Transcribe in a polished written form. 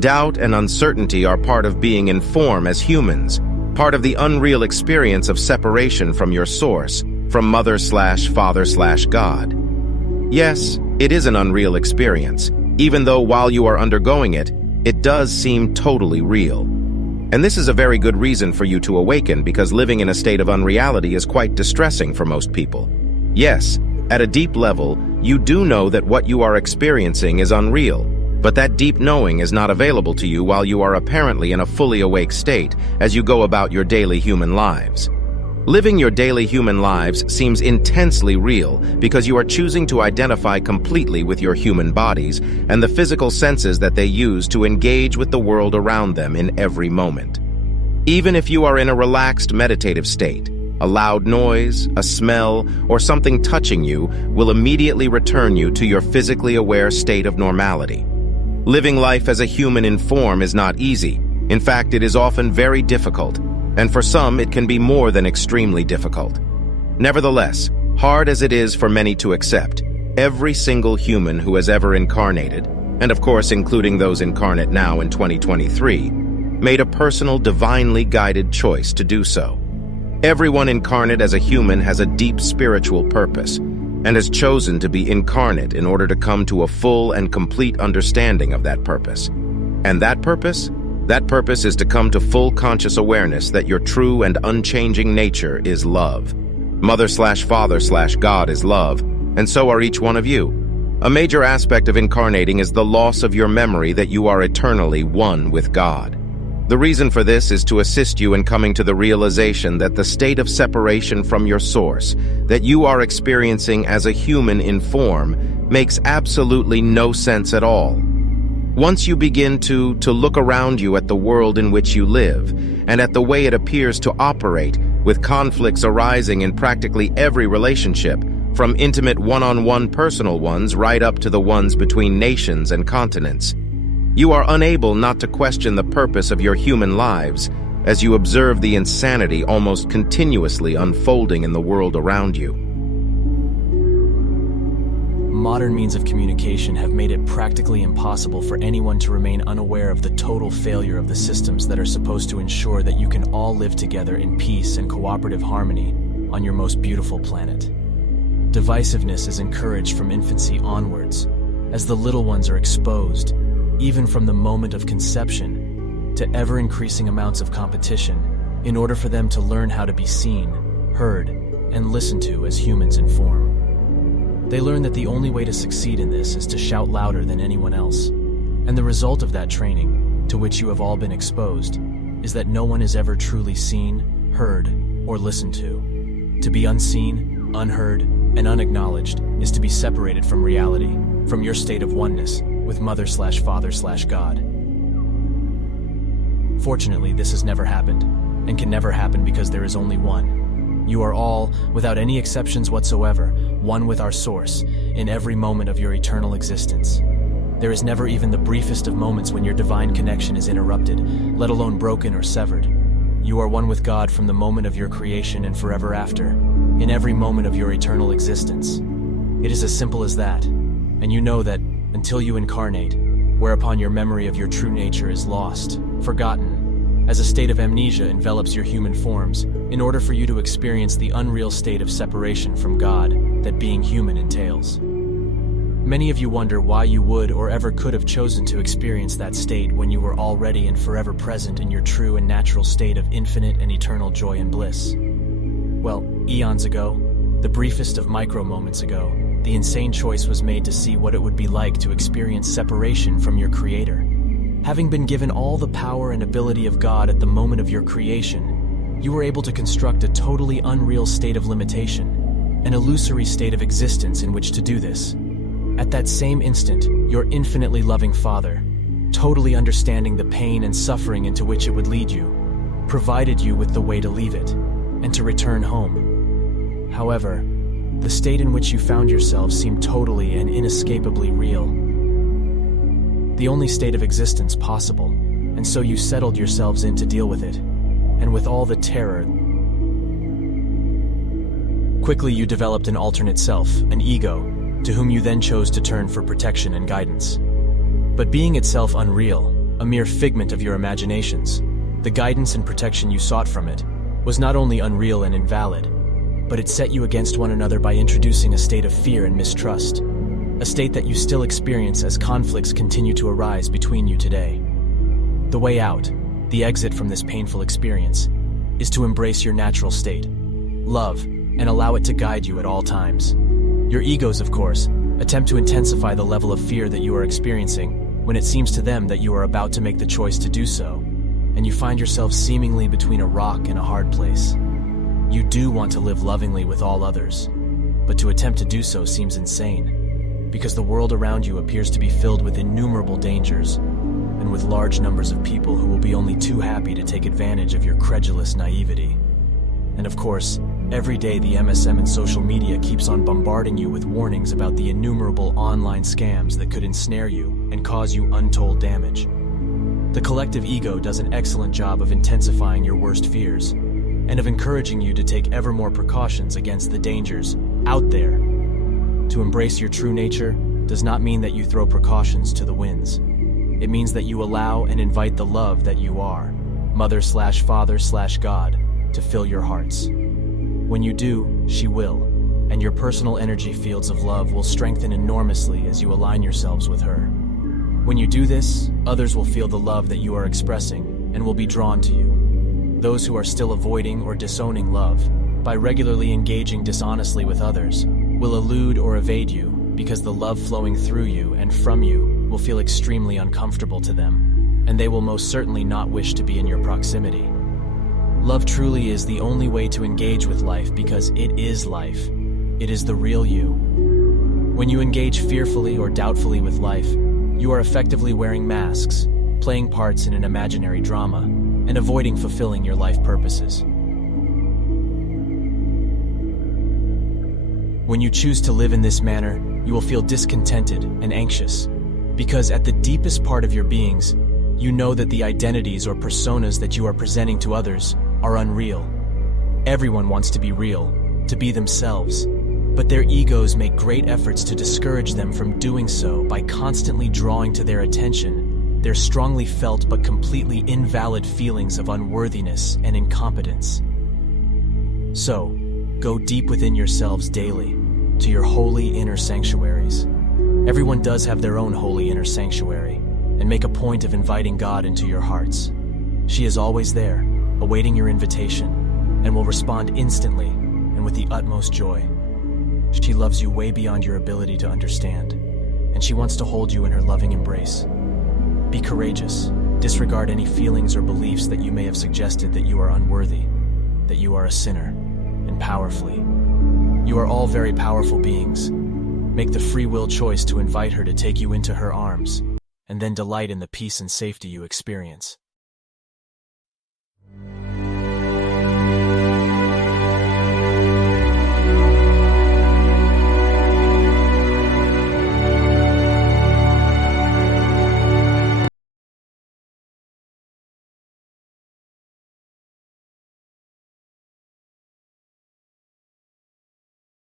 Doubt and uncertainty are part of being in form as humans, part of the unreal experience of separation from your source, from mother/father/God. Yes, it is an unreal experience, even though while you are undergoing it, it does seem totally real. And this is a very good reason for you to awaken, because living in a state of unreality is quite distressing for most people. Yes, at a deep level, you do know that what you are experiencing is unreal, but that deep knowing is not available to you while you are apparently in a fully awake state as you go about your daily human lives. Living your daily human lives seems intensely real because you are choosing to identify completely with your human bodies and the physical senses that they use to engage with the world around them in every moment. Even if you are in a relaxed meditative state, a loud noise, a smell, or something touching you will immediately return you to your physically aware state of normality. Living life as a human in form is not easy. In fact, it is often very difficult, and for some it can be more than extremely difficult. Nevertheless, hard as it is for many to accept, every single human who has ever incarnated, and of course including those incarnate now in 2023, made a personal, divinely guided choice to do so. Everyone incarnate as a human has a deep spiritual purpose, and has chosen to be incarnate in order to come to a full and complete understanding of that purpose. And that purpose? That purpose is to come to full conscious awareness that your true and unchanging nature is love. Mother/father/God is love, and so are each one of you. A major aspect of incarnating is the loss of your memory that you are eternally one with God. The reason for this is to assist you in coming to the realization that the state of separation from your source that you are experiencing as a human in form makes absolutely no sense at all. Once you begin to look around you at the world in which you live, and at the way it appears to operate, with conflicts arising in practically every relationship, from intimate one-on-one personal ones right up to the ones between nations and continents, you are unable not to question the purpose of your human lives as you observe the insanity almost continuously unfolding in the world around you. Modern means of communication have made it practically impossible for anyone to remain unaware of the total failure of the systems that are supposed to ensure that you can all live together in peace and cooperative harmony on your most beautiful planet. Divisiveness is encouraged from infancy onwards, as the little ones are exposed, even from the moment of conception, to ever-increasing amounts of competition in order for them to learn how to be seen, heard, and listened to as humans in form. They learn that the only way to succeed in this is to shout louder than anyone else, and the result of that training, to which you have all been exposed, is that no one is ever truly seen, heard, or listened to. To be unseen, unheard, and unacknowledged is to be separated from reality, from your state of oneness with Mother/Father/God. Fortunately, this has never happened, and can never happen because there is only one. You are all, without any exceptions whatsoever, one with our source in every moment of your eternal existence. There is never even the briefest of moments when your divine connection is interrupted, let alone broken or severed. You are one with God from the moment of your creation and forever after, in every moment of your eternal existence. It is as simple as that, and you know that until you incarnate, whereupon your memory of your true nature is lost, forgotten, as a state of amnesia envelops your human forms, in order for you to experience the unreal state of separation from God that being human entails. Many of you wonder why you would or ever could have chosen to experience that state when you were already and forever present in your true and natural state of infinite and eternal joy and bliss. Well, eons ago, the briefest of micro-moments ago, the insane choice was made to see what it would be like to experience separation from your Creator. Having been given all the power and ability of God at the moment of your creation, you were able to construct a totally unreal state of limitation, an illusory state of existence in which to do this. At that same instant, your infinitely loving Father, totally understanding the pain and suffering into which it would lead you, provided you with the way to leave it, and to return home. However, the state in which you found yourselves seemed totally and inescapably real. The only state of existence possible, and so you settled yourselves in to deal with it, and with all the terror. Quickly you developed an alternate self, an ego, to whom you then chose to turn for protection and guidance. But being itself unreal, a mere figment of your imaginations. The guidance and protection you sought from it was not only unreal and invalid, but it set you against one another by introducing a state of fear and mistrust, a state that you still experience as conflicts continue to arise between you today. The way out, the exit from this painful experience, is to embrace your natural state, love, and allow it to guide you at all times. Your egos, of course, attempt to intensify the level of fear that you are experiencing when it seems to them that you are about to make the choice to do so, and you find yourself seemingly between a rock and a hard place. You do want to live lovingly with all others, but to attempt to do so seems insane, because the world around you appears to be filled with innumerable dangers, and with large numbers of people who will be only too happy to take advantage of your credulous naivety. And of course, every day the MSM and social media keeps on bombarding you with warnings about the innumerable online scams that could ensnare you and cause you untold damage. The collective ego does an excellent job of intensifying your worst fears, and of encouraging you to take ever more precautions against the dangers out there. To embrace your true nature does not mean that you throw precautions to the winds. It means that you allow and invite the love that you are, Mother/Father/God, to fill your hearts. When you do, she will, and your personal energy fields of love will strengthen enormously as you align yourselves with her. When you do this, others will feel the love that you are expressing and will be drawn to you. Those who are still avoiding or disowning love, by regularly engaging dishonestly with others, will elude or evade you because the love flowing through you and from you will feel extremely uncomfortable to them, and they will most certainly not wish to be in your proximity. Love truly is the only way to engage with life because it is life. It is the real you. When you engage fearfully or doubtfully with life, you are effectively wearing masks, playing parts in an imaginary drama, and avoiding fulfilling your life purposes. When you choose to live in this manner, you will feel discontented and anxious, because at the deepest part of your beings, you know that the identities or personas that you are presenting to others are unreal. Everyone wants to be real, to be themselves, but their egos make great efforts to discourage them from doing so by constantly drawing to their attention their strongly felt but completely invalid feelings of unworthiness and incompetence. So, go deep within yourselves daily, to your holy inner sanctuaries. Everyone does have their own holy inner sanctuary, and make a point of inviting God into your hearts. She is always there, awaiting your invitation, and will respond instantly and with the utmost joy. She loves you way beyond your ability to understand, and she wants to hold you in her loving embrace. Be courageous. Disregard any feelings or beliefs that you may have suggested that you are unworthy, that you are a sinner, and powerfully. You are all very powerful beings. Make the free will choice to invite her to take you into her arms, and then delight in the peace and safety you experience.